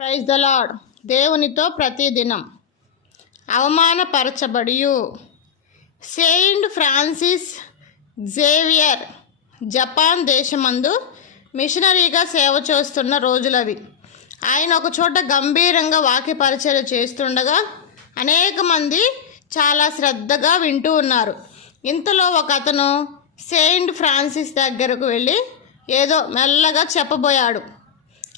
Praise the lord దేవునితో ప్రతిదినం అవమానపరచబడియు. సెయింట్ ఫ్రాన్సిస్ జేవియర్ జపాన్ దేశమందు మిషనరీగా సేవ చేస్తున్న రోజులవి. ఆయన ఒక చోట గంభీరంగా వాక్య చేస్తుండగా అనేక మంది చాలా శ్రద్ధగా వింటూ ఉన్నారు. ఇంతలో ఒక అతను సెయింట్ ఫ్రాన్సిస్ దగ్గరకు వెళ్ళి ఏదో మెల్లగా చెప్పబోయాడు.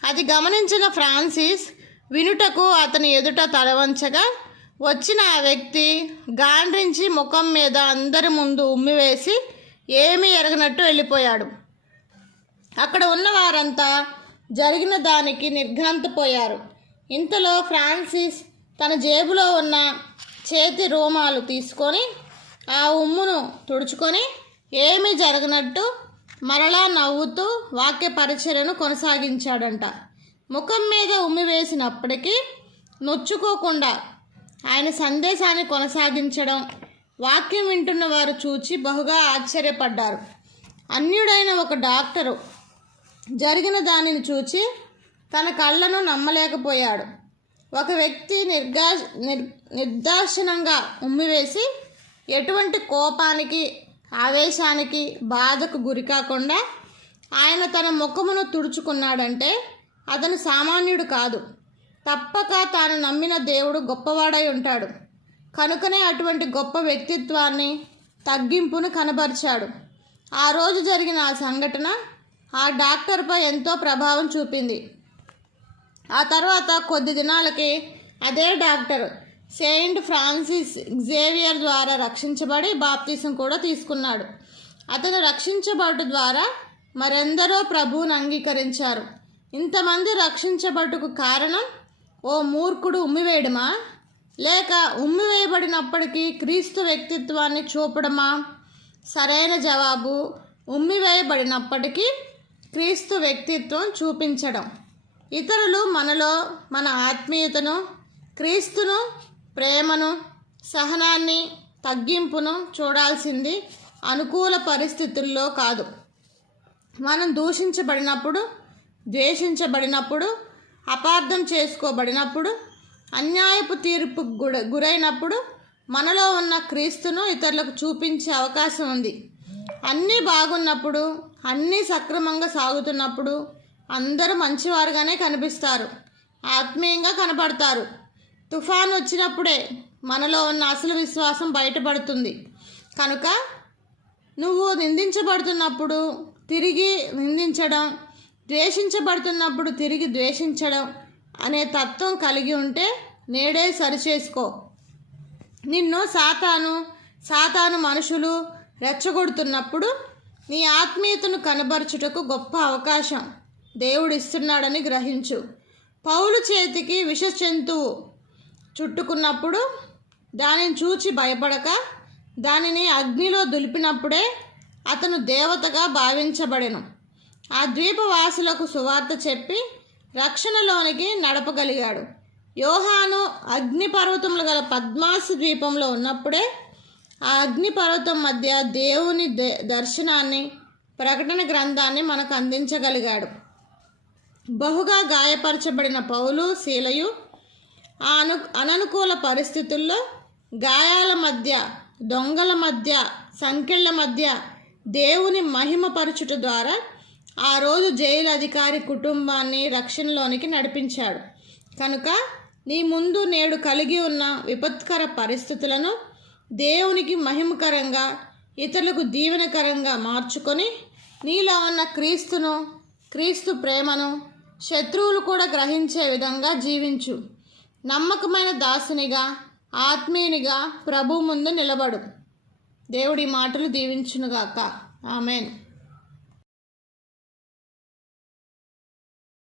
అది గమనించిన ఫ్రాన్సిస్ వినుటకు అతని ఎదుట తలవంచగా వచ్చిన ఆ వ్యక్తి గాండ్రించి ముఖం మీద అందరి ముందు ఉమ్మివేసి ఏమీ ఎరగనట్టు వెళ్ళిపోయాడు. అక్కడ ఉన్న వారంతా జరిగిన దానికి నిర్ఘాంతపోయారు. ఇంతలో ఫ్రాన్సిస్ తన జేబులో ఉన్న చేతి రోమాలు తీసుకొని ఆ ఉమ్మును తుడుచుకొని ఏమీ జరగనట్టు మరలా నవ్వుతూ వాక్య పరిచర్యను కొనసాగించాడంట. ముఖం మీద ఉమ్మి వేసినప్పటికీ నొచ్చుకోకుండా ఆయన సందేశాన్ని కొనసాగించడం వాక్యం వింటున్న వారు చూచి బహుగా ఆశ్చర్యపడ్డారు. అన్యుడైన ఒక డాక్టరు జరిగిన దానిని చూచి తన కళ్ళను నమ్మలేకపోయాడు. ఒక వ్యక్తి నిర్గా నిర్ నిర్దాక్షిణంగా ఉమ్మివేసి ఎటువంటి కోపానికి ఆవేశానికి బాధకు గురి కాకుండా ఆయన తన ముఖమును తుడుచుకున్నాడంటే అతను సామాన్యుడు కాదు. తప్పక తాను నమ్మిన దేవుడు గొప్పవాడై ఉంటాడు. కనుకనే అటువంటి గొప్ప వ్యక్తిత్వాన్ని తగ్గింపును కనబరిచాడు. ఆ రోజు జరిగిన ఆ సంఘటన ఆ డాక్టర్పై ఎంతో ప్రభావం చూపింది. ఆ తర్వాత కొద్ది దినాలకి అదే డాక్టర్ సెయింట్ ఫ్రాన్సిస్ జేవియర్ ద్వారా రక్షించబడి బాప్తీసం కూడా తీసుకున్నాడు. అతను రక్షించబడు ద్వారా మరెందరో ప్రభువును అంగీకరించారు. ఇంతమంది రక్షించబడుకు కారణం ఓ మూర్ఖుడు ఉమ్మివేయడమా? లేక ఉమ్మివేయబడినప్పటికీ క్రీస్తు వ్యక్తిత్వాన్ని చూపడమా? సరైన జవాబు ఉమ్మివేయబడినప్పటికీ క్రీస్తు వ్యక్తిత్వం చూపించడం. ఇతరులు మనలో మన ఆత్మీయతను క్రీస్తును ప్రేమను సహనాన్ని తగ్గింపును చూడాల్సింది అనుకూల పరిస్థితుల్లో కాదు. మనం దూషించబడినప్పుడు ద్వేషించబడినప్పుడు అపార్థం చేసుకోబడినప్పుడు అన్యాయపు తీర్పు గురైనప్పుడు మనలో ఉన్న క్రీస్తును ఇతరులకు చూపించే అవకాశం ఉంది. అన్నీ బాగున్నప్పుడు అన్నీ సక్రమంగా సాగుతున్నప్పుడు అందరూ మంచివారుగానే కనిపిస్తారు. ఆత్మీయంగా కనపడతారు. తుఫాన్ వచ్చినప్పుడే మనలో ఉన్న అసలు విశ్వాసం బయటపడుతుంది. కనుక నువ్వు నిందించబడుతున్నప్పుడు తిరిగి నిందించడం ద్వేషించబడుతున్నప్పుడు తిరిగి ద్వేషించడం అనే తత్వం కలిగి ఉంటే నేడే సరిచేసుకో. నిన్ను సాతాను సాతాను మనుషులు రెచ్చగొడుతున్నప్పుడు నీ ఆత్మీయతను కనబరచుటకు గొప్ప అవకాశం దేవుడు ఇస్తున్నాడని గ్రహించు. పౌలు చేతికి విష జంతువు చుట్టుకున్నప్పుడు దానిని చూచి భయపడక దానిని అగ్నిలో దులిపినప్పుడే అతను దేవతగా భావించబడెను. ఆ ద్వీపవాసులకు సువార్త చెప్పి రక్షణలోనికి నడపగలిగాడు. యోహాను అగ్నిపర్వతములు గల పద్మాసు ద్వీపంలో ఉన్నప్పుడే ఆ అగ్నిపర్వతం మధ్య దేవుని దర్శనాన్ని ప్రకటన గ్రంథాన్ని మనకు అందించగలిగాడు. బహుగా గాయపరచబడిన పౌలు శీలయు అను అననుకూల పరిస్థితుల్లో గాయాల మధ్య దొంగల మధ్య సంకెళ్ళ మధ్య దేవుని మహిమపరచుట ద్వారా ఆ రోజు జైలు అధికారి కుటుంబాన్ని రక్షణలోనికి నడిపించాడు. కనుక నీ ముందు నేడు కలిగి ఉన్న విపత్కర పరిస్థితులను దేవునికి మహిమకరంగా ఇతరులకు దీవెనకరంగా మార్చుకొని నీలో ఉన్న క్రీస్తును క్రీస్తు ప్రేమను శత్రువులు కూడా గ్రహించే విధంగా జీవించు. నమ్మకమైన దాసునిగా ఆత్మీయునిగా ప్రభు ముందు నిలబడు. దేవుడి మాటలు దీవించునుగాక. ఆమెన్.